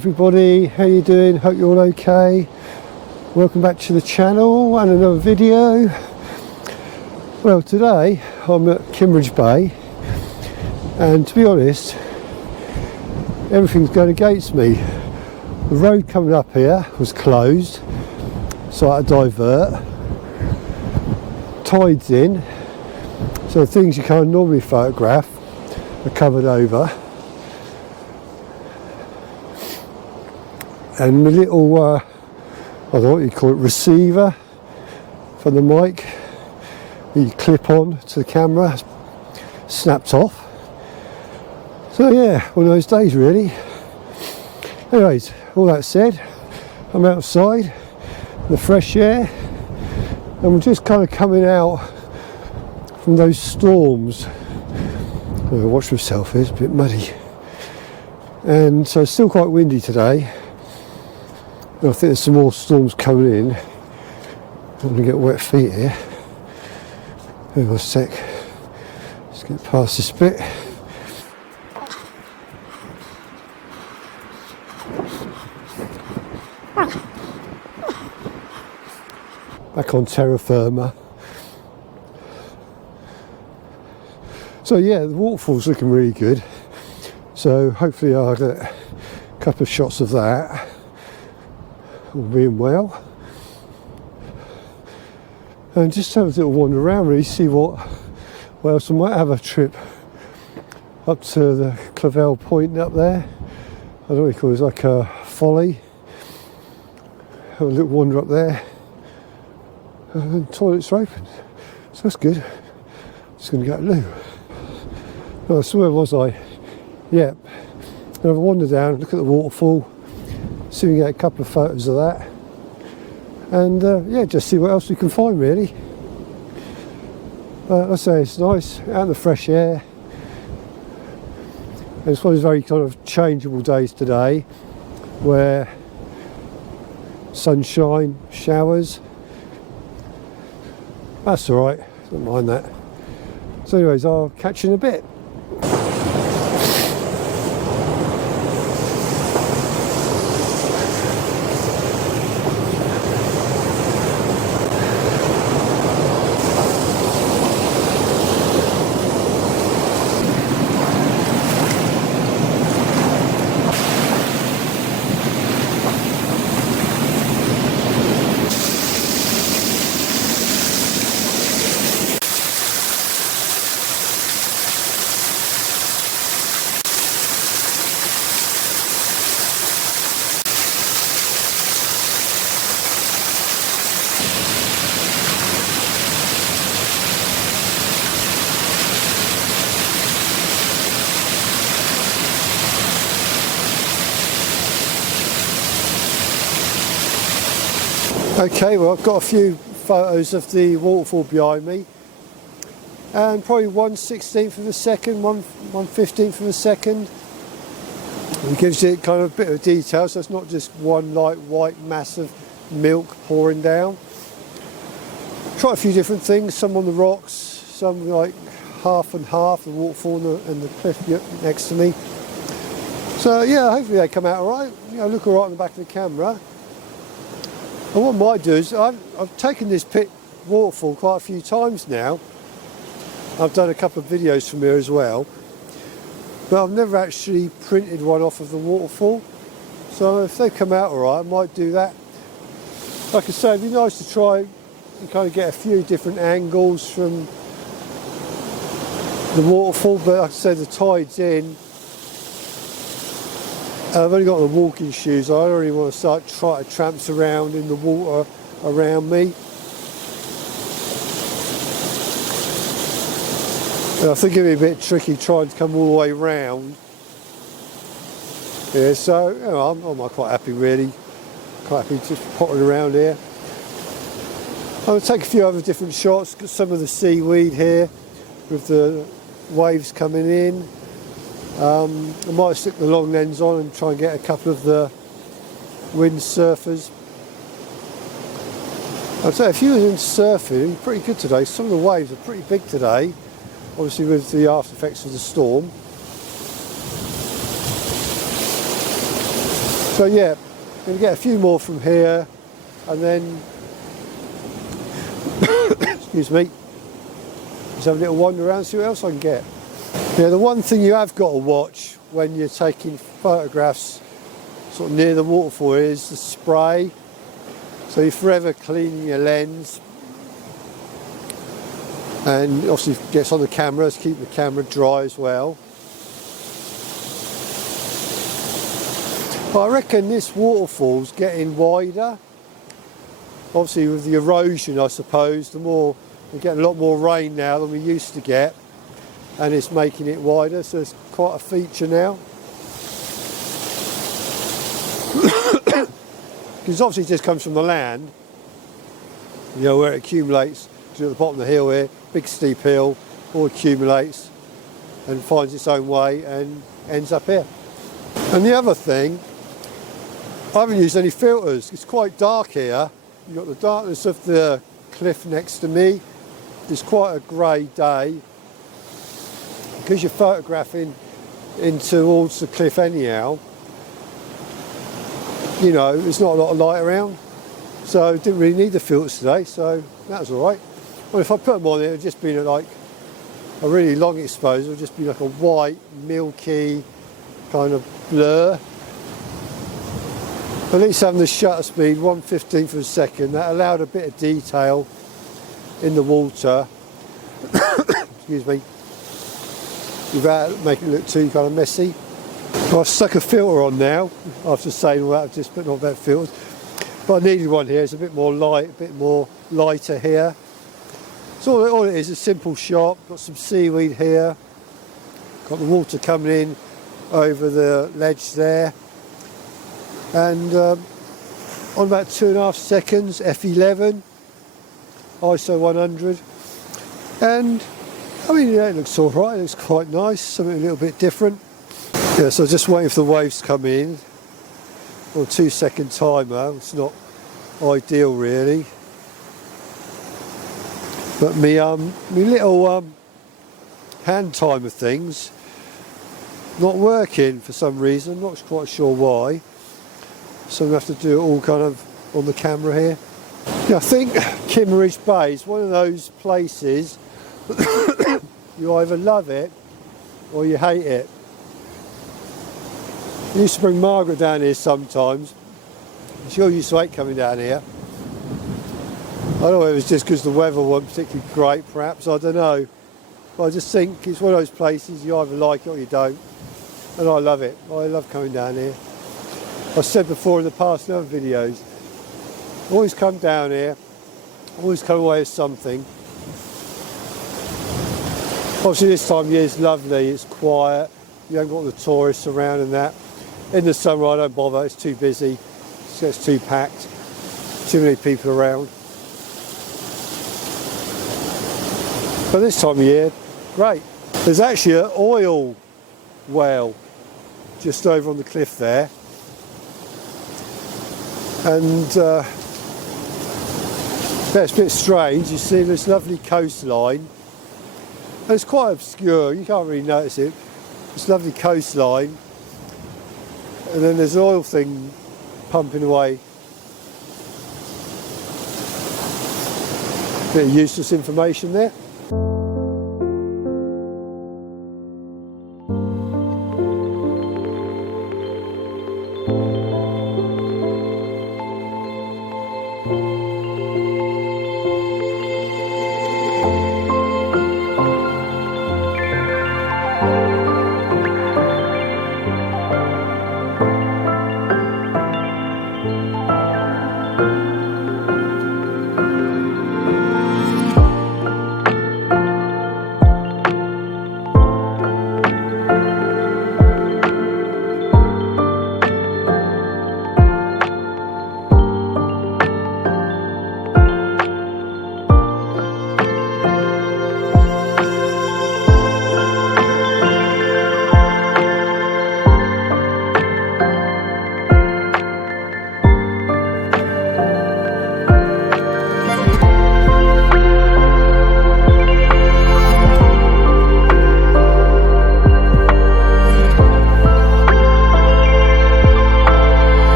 everybody, how you doing? Hope you're all okay. Welcome back to the channel and another video. Well, today I'm at Kimmeridge Bay, and to be honest, everything's going against me. The road coming up here was closed, so I had to divert. Tide's in, so things you can't normally photograph are covered over. And the little, I don't know what you call it, receiver for the mic that you clip on to the camera snapped off. So yeah, one of those days really. Anyways, all that said, I'm outside in the fresh air, and we're just kind of coming out from those storms. I'll watch myself here, it's a bit muddy. And so it's still quite windy today. I think there's some more storms coming in. I'm going to get wet feet here. Hang on a sec. Let's get past this bit. Back on terra firma. So yeah, the waterfall's looking really good. So hopefully I'll get a couple of shots of that. All being well, and just have a little wander around, really see what else. I might have a trip up to the Clavel Point up there. I don't know what you call it, it's like a folly. Have a little wander up there, and the toilets are open, so that's good. Just going to go to the loo. Oh, so where was I? Yep. Have a wander down, look at the waterfall. See if we can get a couple of photos of that, and yeah, just see what else we can find really. Like I say, it's nice out in the fresh air. And it's one of those very kind of changeable days today, where sunshine, showers. That's all right, don't mind that. So anyways, I'll catch you in a bit. Okay, well, I've got a few photos of the waterfall behind me, and probably 1/16 of a second, 1/15 of a second. It gives it kind of a bit of detail, so it's not just one like white mass of milk pouring down. Try a few different things, some on the rocks, some like half and half, the waterfall and the cliff next to me. So yeah, hopefully they come out alright. You know, look alright on the back of the camera. And what I might do is, I've taken this pit waterfall quite a few times now. I've done a couple of videos from here as well, but I've never actually printed one off of the waterfall. So if they come out alright, I might do that. Like I say, it'd be nice to try and kind of get a few different angles from the waterfall, but like I said, the tide's in. I've only got the walking shoes. I don't really want to try to tramp around in the water around me. And I think it'd be a bit tricky trying to come all the way round. Yeah, so you know, I'm quite happy really. Quite happy just potting around here. I'm going to take a few other different shots. Got some of the seaweed here with the waves coming in. I might stick the long lens on and try and get a couple of the windsurfers. I'd say if you were in surfing, pretty good today. Some of the waves are pretty big today, obviously with the after effects of the storm. So yeah, I'm going to get a few more from here, and then excuse me, just have a little wander around, see what else I can get. Now the one thing you have got to watch when you're taking photographs sort of near the waterfall is the spray. So you're forever cleaning your lens, and obviously it gets on the camera, to keep the camera dry as well. But I reckon this waterfall's getting wider. Obviously with the erosion, I suppose, we're getting a lot more rain now than we used to get, and it's making it wider, so it's quite a feature now. Because obviously it just comes from the land, you know, where it accumulates to the bottom of the hill here, big steep hill, all accumulates and finds its own way and ends up here. And the other thing, I haven't used any filters. It's quite dark here. You've got the darkness of the cliff next to me. It's quite a grey day. Because you're photographing in towards the cliff anyhow, you know, there's not a lot of light around. So didn't really need the filters today, so that was all right. Well, if I put them on, it would just be like a really long exposure. It would just be like a white, milky kind of blur. At least having the shutter speed 1/15 of a second, that allowed a bit of detail in the water. Excuse me. Without making it look too kind of messy. I've stuck a filter on now. After saying all that, I've just put on about filters. But I needed one here. It's a bit more light, a bit more lighter here. So all it is a simple shot. Got some seaweed here. Got the water coming in over the ledge there. And on about 2.5 seconds, f11, ISO 100. And I mean, yeah, it looks all right. It looks quite nice. Something a little bit different. Yeah, so just waiting for the waves to come in. On a 2-second timer. It's not ideal really. But me little hand timer things not working for some reason. Not quite sure why. So we have to do it all kind of on the camera here. Yeah, I think Kimmeridge Bay is one of those places you either love it or you hate it. I used to bring Margaret down here sometimes. She all used to hate coming down here. I don't know if it was just because the weather wasn't particularly great, perhaps, I don't know. But I just think it's one of those places you either like it or you don't. And I love it. I love coming down here. I've said before in the past in other videos, always come down here, always come away with something. Obviously this time of year is lovely, it's quiet, you haven't got the tourists around and that. In the summer I don't bother, it's too busy, it gets too packed, too many people around. But this time of year, great. There's actually an oil well just over on the cliff there. And that's a bit strange. You see this lovely coastline. And it's quite obscure, you can't really notice it. This lovely coastline. And then there's an oil thing pumping away. Bit of useless information there.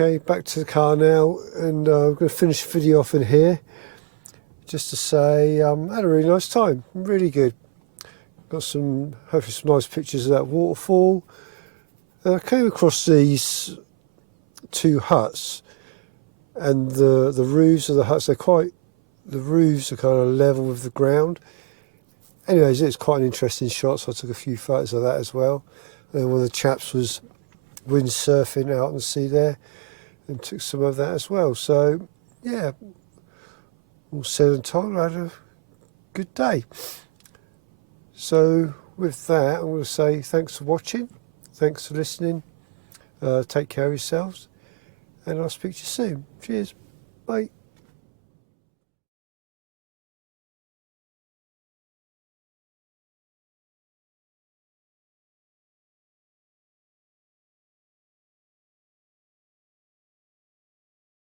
Okay, back to the car now, and I'm going to finish the video off in here. Just to say, I had a really nice time, really good. Got some, hopefully some nice pictures of that waterfall. I came across these two huts, and the roofs of the huts, the roofs are kind of level with the ground. Anyways, it's quite an interesting shot, so I took a few photos of that as well. And one of the chaps was windsurfing out on the sea there, and took some of that as well. So, yeah, all said and done, I had a good day. So, with that, I'm going to say thanks for watching, thanks for listening, take care of yourselves, and I'll speak to you soon. Cheers, bye.